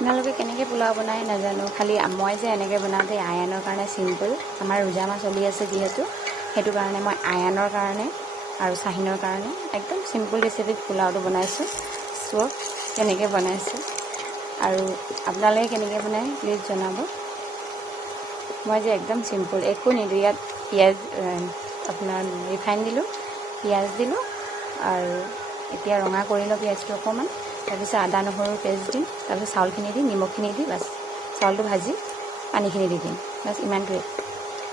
আপোনালোকে কেনেকৈ পোলাও বনায় নাজানো, খালি মই যে এনেকৈ বনাওঁ দেই, আয়ানৰ কাৰণে চিম্পল। আমাৰ ৰোজা মাহ চলি আছে যিহেতু, সেইটো কাৰণে মই আয়ানৰ কাৰণে আৰু চাহিনৰ কাৰণে একদম চিম্পল ৰেচিপিত পোলাওটো বনাইছোঁ। চব কেনেকৈ বনাইছোঁ আৰু আপোনালোকে কেনেকৈ বনায় প্লিজ জনাব। মই যে একদম চিম্পল, একো নিদিওঁ ইয়াত। পিঁয়াজ আপোনাৰ ৰিফাইন দিলোঁ, পিঁয়াজ দিলোঁ আৰু এতিয়া ৰঙা কৰি লওঁ পিঁয়াজটো অকণমান। তাৰপিছত আদা নহৰুৰ পেষ্ট দিম, তাৰপিছত চাউলখিনি দি নিমখখিনি দি বাছ চাউলটো ভাজি পানীখিনি দি দিম, বাছ ইমানটোৱে।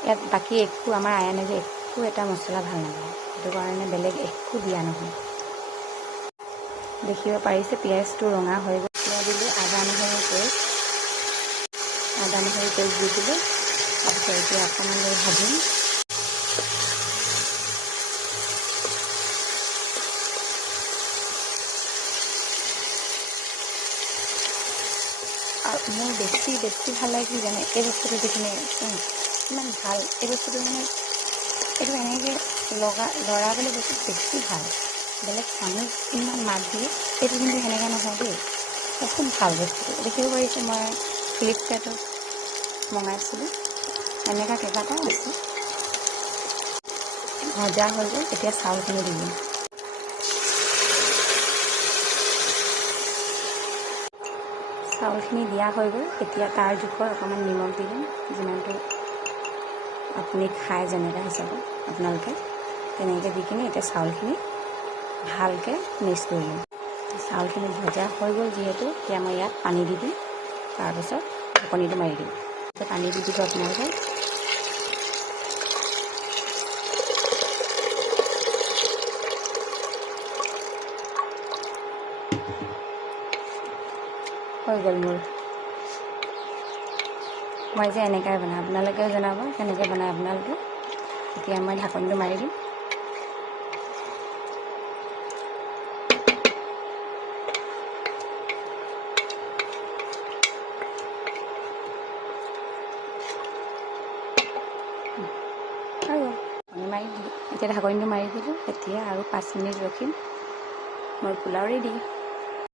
ইয়াত বাকী একো আমাৰ আয়ানে যে একো এটা মছলা ভাল নাপায়, সেইটো কাৰণে বেলেগ একো দিয়া নহয়। দেখিব পাৰিছে পিঁয়াজটো ৰঙা হৈ গ'ল। এতিয়া দিলোঁ আদা নহৰুৰ পেষ্ট, দি দিলোঁ। তাৰপিছত এতিয়া অকণমান দেৰি ভাজিম। আৰু মোৰ বেছি ভাল লাগে কি জানে, এই বস্তুটো দেখিনে ইমান ভাল। এই বস্তুটো মানে এইটো এনেকৈ লৰাবলৈ বেছি ভাল। বেলেগ চামুচ ইমান মাত দিয়ে, এইটো কিন্তু সেনেকৈ নহয় দেই, খুব ভাল বস্তুটো। দেখিব পাৰিছে মই ফ্লিপকাৰ্টত মঙাইছিলোঁ, এনেকুৱা কেইবাটাও আছে। ভজা হৈ গ'ল, এতিয়া চাউলখিনি দি দিম। চাউলখিনি দিয়া হৈ গ'ল, এতিয়া তাৰ জোখৰ অকণমান নিমখ দি দিম, যিমানটো আপুনি খায় যেনেকুৱা হিচাপত আপোনালোকে তেনেকৈ দি কিনে এতিয়া চাউলখিনি ভালকৈ মিক্স কৰি দিম। চাউলখিনি ভজা হৈ গ'ল যিহেতু, এতিয়া মই ইয়াত পানী দি দিম। তাৰপিছত ঢাকনিটো মাৰি দিম। পানী দি দিব আপোনালোকে। হৈ গ'ল মোৰ। মই যে এনেকৈ বনাওঁ, আপোনালোকেও জনাব কেনেকৈ বনায় আপোনালোকে। এতিয়া মই ঢাকনিটো মাৰি দিম। আৰু মাৰি দিলোঁ, এতিয়া ঢাকনিটো মাৰি দিলোঁ। এতিয়া আৰু 5 মিনিট ৰখিম, মোৰ পোলাও ৰেডি।